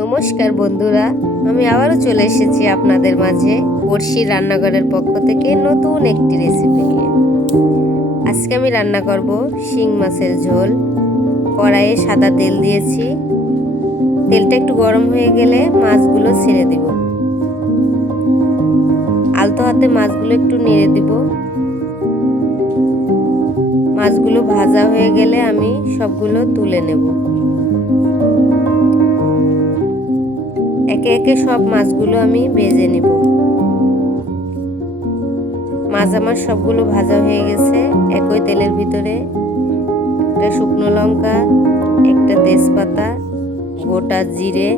নমস্কার বন্ধুরা, আমি আবারও চলে এসেছি আপনাদের মাঝে বর্ষি রান্নাঘরের পক্ষ থেকে নতুন একটি রেসিপি নিয়ে। আজকে আমি রান্না করব শিং মাছের ঝোল। কড়াইয়ে সাদা তেল দিয়েছি। তেলটা একটু গরম হয়ে গেলে মাছগুলো ছেড়ে দিব। আলতো হাতে মাছগুলো একটু নেড়ে দিব। মাছগুলো ভাজা হয়ে গেলে আমি সবগুলো তুলে নেব। একে একে সব মাছগুলো আমি ভেজে নেব। মাছ আমার সবগুলো ভাজা হয়ে গেছে। একই তেলের ভিতরে একটা শুকনো লঙ্কা, একটা তেজপাতা, গোটা জিরে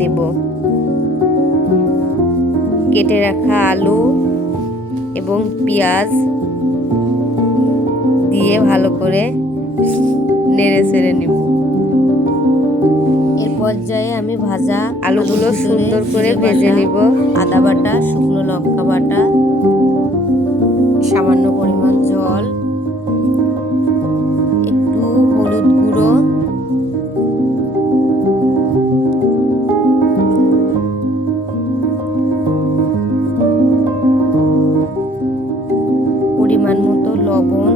দেব। কেটে রাখা আলু এবং পেঁয়াজ দিয়ে ভালো করে নেড়ে চেড়ে নিব। এর পর্যায়ে আমি ভাজা আলুগুলো সুন্দর করে ভেজে নিব। আদা বাটা, শুকনো লঙ্কা বাটা, সামান্য পরিমাণ জল, একটু হলুদ গুঁড়ো, পরিমাণ মতো লবণ,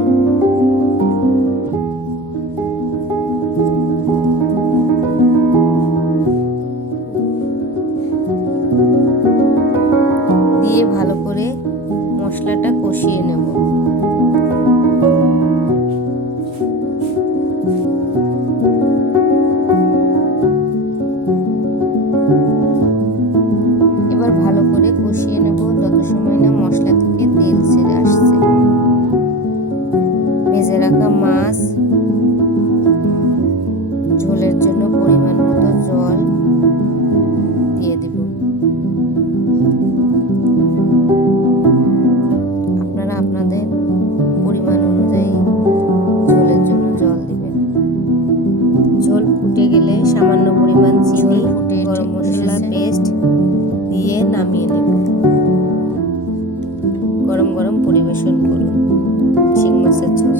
দিয়ে ভালো করে মশলাটা কষিয়ে নেব। এবার ভালো করে কষিয়ে নেব যত সময় না মশলা থেকে তেল ছেড়ে আসছে। ভেজে রাখা মাছ, ঝোলের জন্য পরিমাণ মতো জল দিয়ে দেব। আপনারা আপনাদের পরিমাণ অনুযায়ী ঝোলের জন্য জল দিবেন। ঝোল ফুটে গেলে সামান্য পরিমাণ চিনি, গরম মশলা পেস্ট দিয়ে নামিয়ে নেব। গরম গরম পরিবেশন